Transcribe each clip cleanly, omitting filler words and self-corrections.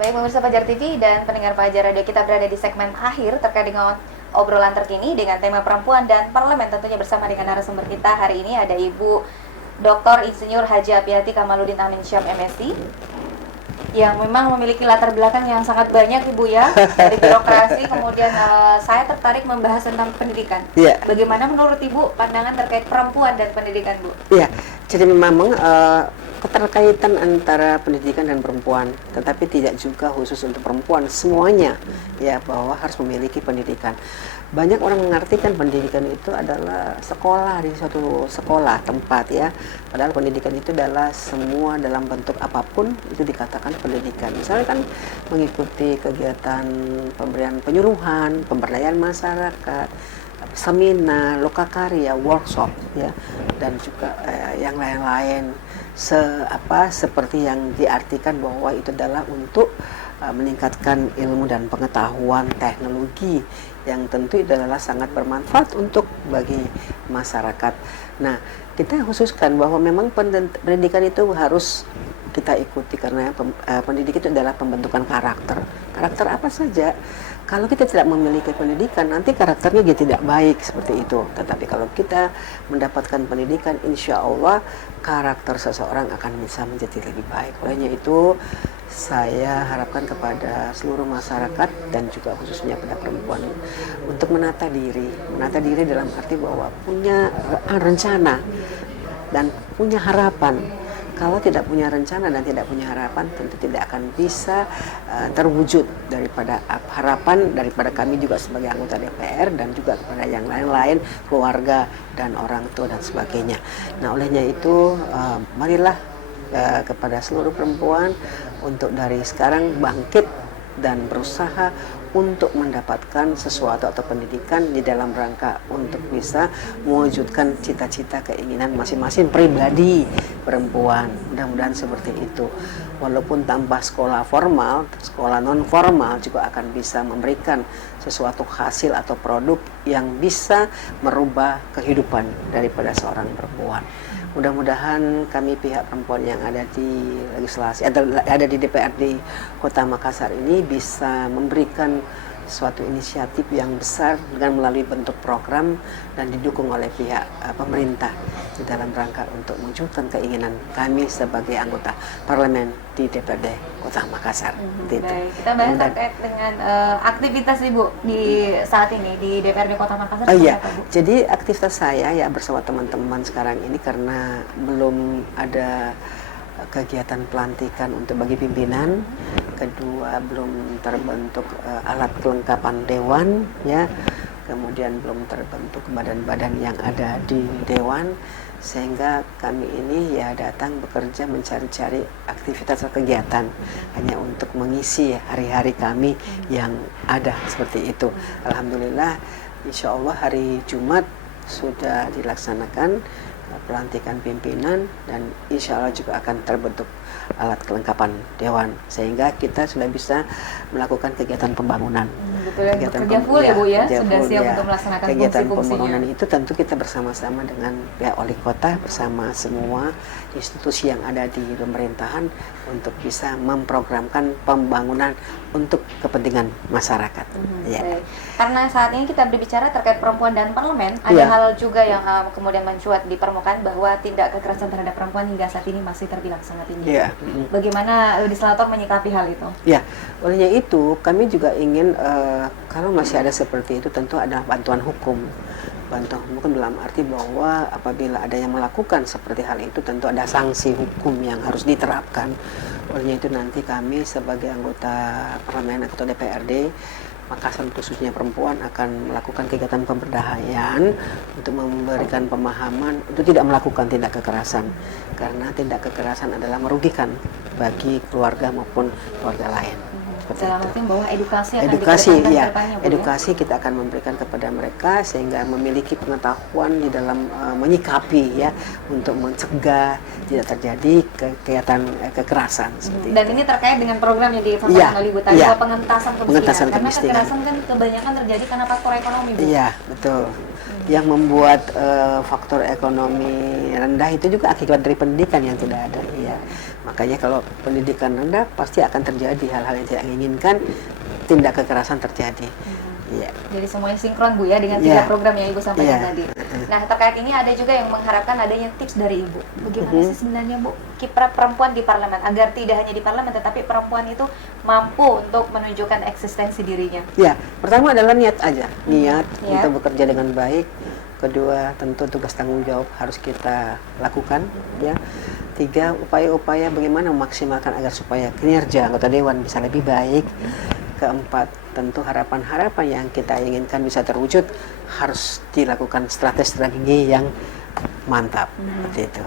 Baik pemirsa Fajar TV dan pendengar Fajar Radio, kita berada di segmen akhir terkait dengan obrolan terkini dengan tema perempuan dan parlemen, tentunya bersama dengan narasumber kita hari ini ada Ibu Dr. Insinyur Haji Apiati Kamaludin Amin Syam MSc, yang memang memiliki latar belakang yang sangat banyak Ibu ya, dari birokrasi. Kemudian saya tertarik membahas tentang pendidikan. Bagaimana menurut Ibu pandangan terkait perempuan dan pendidikan, Bu? Iya, jadi memang keterkaitan antara pendidikan dan perempuan, tetapi tidak juga khusus untuk perempuan, semuanya ya, bahwa harus memiliki pendidikan. Banyak orang mengartikan pendidikan itu adalah sekolah, di suatu sekolah tempat ya, padahal pendidikan itu adalah semua dalam bentuk apapun itu dikatakan pendidikan. Misalnya kan mengikuti kegiatan pemberian penyuluhan, pemberdayaan masyarakat, seminar, lokakarya, workshop ya, dan juga yang lain-lain seperti yang diartikan bahwa itu adalah untuk meningkatkan ilmu dan pengetahuan teknologi yang tentu itu adalah sangat bermanfaat untuk bagi masyarakat. Nah, kita khususkan bahwa memang pendidikan itu harus kita ikuti karena pendidikan itu adalah pembentukan karakter. Karakter apa saja? Kalau kita tidak memiliki pendidikan, nanti karakternya dia tidak baik seperti itu. Tetapi kalau kita mendapatkan pendidikan, insya Allah karakter seseorang akan bisa menjadi lebih baik. Olehnya itu, saya harapkan kepada seluruh masyarakat dan juga khususnya pada perempuan untuk menata diri dalam arti bahwa punya rencana dan punya harapan. Kalau tidak punya rencana dan tidak punya harapan, tentu tidak akan bisa terwujud daripada harapan daripada kami juga sebagai anggota DPR dan juga kepada yang lain-lain, keluarga dan orang tua dan sebagainya. Nah, olehnya itu marilah kepada seluruh perempuan untuk dari sekarang bangkit dan berusaha untuk mendapatkan sesuatu atau pendidikan di dalam rangka untuk bisa mewujudkan cita-cita keinginan masing-masing pribadi perempuan. Mudah-mudahan seperti itu. Walaupun tanpa sekolah formal, sekolah non formal juga akan bisa memberikan sesuatu hasil atau produk yang bisa merubah kehidupan daripada seorang perempuan. Mudah-mudahan kami pihak perempuan yang ada di legislasi atau ada di DPRD Kota Makassar ini bisa memberikan suatu inisiatif yang besar dengan melalui bentuk program dan didukung oleh pihak pemerintah di dalam rangka untuk mewujudkan keinginan kami sebagai anggota parlemen di DPRD Kota Makassar. Baik, kita bahas terkait dengan aktivitas Ibu di saat ini di DPRD Kota Makassar. Iya, jadi aktivitas saya ya bersama teman-teman sekarang ini karena belum ada kegiatan pelantikan untuk bagi pimpinan, kedua belum terbentuk alat kelengkapan dewan ya, kemudian belum terbentuk badan-badan yang ada di dewan, sehingga kami ini ya datang bekerja mencari-cari aktivitas atau kegiatan hanya untuk mengisi hari-hari kami yang ada seperti itu. Alhamdulillah, insya Allah hari Jumat sudah dilaksanakan pelantikan pimpinan dan insya Allah juga akan terbentuk alat kelengkapan dewan sehingga kita sudah bisa melakukan kegiatan pembangunan. Kegiatan full ya Bu ya, sudah siap untuk melaksanakan kegiatan fungsi-fungsinya. Pembangunan itu tentu kita bersama-sama dengan pihak wali kota bersama semua institusi yang ada di pemerintahan untuk bisa memprogramkan pembangunan untuk kepentingan masyarakat. Baik. Karena saat ini kita berbicara terkait perempuan dan parlemen, ada hal juga yang kemudian mencuat di permukaan bahwa tindak kekerasan terhadap perempuan hingga saat ini masih terbilang sangat tinggi. Bagaimana legislator menyikapi hal itu? Ya, olehnya itu kami juga ingin kalau masih ada seperti itu tentu ada bantuan hukum. Bantuan hukum dalam arti bahwa apabila ada yang melakukan seperti hal itu tentu ada sanksi hukum yang harus diterapkan. Olehnya itu nanti kami sebagai anggota parlemen atau DPRD Makassar khususnya perempuan akan melakukan kegiatan pemberdayaan untuk memberikan pemahaman untuk tidak melakukan tindak kekerasan karena tindak kekerasan adalah merugikan bagi keluarga maupun keluarga lain. Dalam arti bahwa edukasi akan edukasi kita akan memberikan kepada mereka sehingga memiliki pengetahuan di dalam menyikapi ya untuk mencegah tidak terjadi kegiatan kekerasan seperti dan itu. Ini terkait dengan program yang disampaikan oleh Ibu tadi bahwa pengentasan kemiskinan karena kekerasan kan kebanyakan terjadi karena faktor ekonomi Bu. Iya, betul. Yang membuat faktor ekonomi rendah itu juga akibat dari pendidikan yang tidak ada ya. Makanya kalau pendidikan rendah pasti akan terjadi hal-hal yang tidak diinginkan, tindak kekerasan terjadi. Iya. Jadi semuanya sinkron Bu ya dengan Iya. 3 program yang Ibu sampaikan Iya. tadi. Nah, terkait ini ada juga yang mengharapkan adanya tips dari Ibu. Bagaimana sih sebenarnya Bu kiprah perempuan di parlemen agar tidak hanya di parlemen tetapi perempuan itu mampu untuk menunjukkan eksistensi dirinya. Ya, pertama adalah niat aja, niat Ya. kita bekerja dengan baik. Kedua, tentu tugas tanggung jawab harus kita lakukan. Ya, 3, upaya-upaya bagaimana memaksimalkan agar supaya kinerja anggota dewan bisa lebih baik. Keempat, tentu harapan-harapan yang kita inginkan bisa terwujud harus dilakukan strategi yang mantap seperti itu.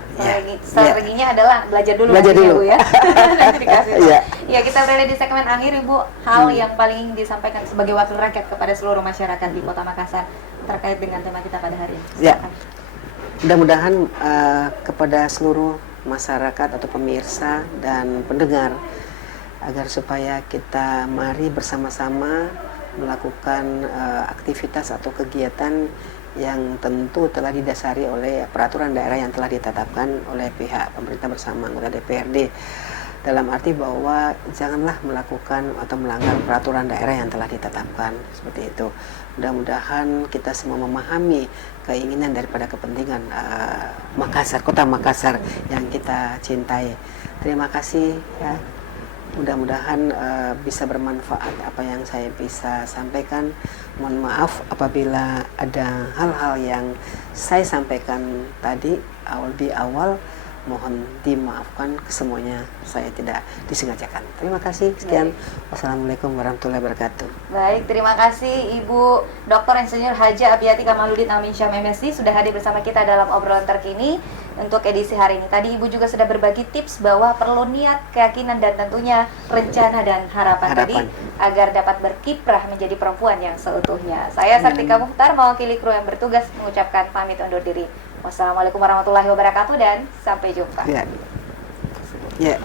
Strateginya adalah belajar dulu Belajar nantinya, dulu. Bu ya. Nanti dikasih tahu. Iya. Ya, kita berada di segmen akhir Ibu. Hal yang paling ingin disampaikan sebagai wakil rakyat kepada seluruh masyarakat di Kota Makassar terkait dengan tema kita pada hari ini. Ya. Silakan. Mudah-mudahan kepada seluruh masyarakat atau pemirsa dan pendengar agar supaya kita mari bersama-sama melakukan aktivitas atau kegiatan yang tentu telah didasari oleh peraturan daerah yang telah ditetapkan oleh pihak pemerintah bersama anggota DPRD, dalam arti bahwa janganlah melakukan atau melanggar peraturan daerah yang telah ditetapkan seperti itu. Mudah-mudahan kita semua memahami keinginan daripada kepentingan Makassar, Kota Makassar yang kita cintai. Terima kasih ya. Mudah-mudahan bisa bermanfaat apa yang saya bisa sampaikan. Mohon maaf apabila ada hal-hal yang saya sampaikan tadi di awal, mohon dimaafkan, kesemuanya saya tidak disengajakan. Terima kasih, sekian. Wassalamualaikum warahmatullahi wabarakatuh. Baik, terima kasih Ibu Dr. Insinyur Haja Abiyati Kamaludin Aminsyah MSc sudah hadir bersama kita dalam obrolan terkini untuk edisi hari ini. Tadi Ibu juga sudah berbagi tips bahwa perlu niat, keyakinan, dan tentunya rencana dan harapan tadi agar dapat berkiprah menjadi perempuan yang seutuhnya. Saya Sartika Mukhtar mewakili kru yang bertugas mengucapkan pamit undur diri. Wassalamualaikum warahmatullahi wabarakatuh dan sampai jumpa. Ya.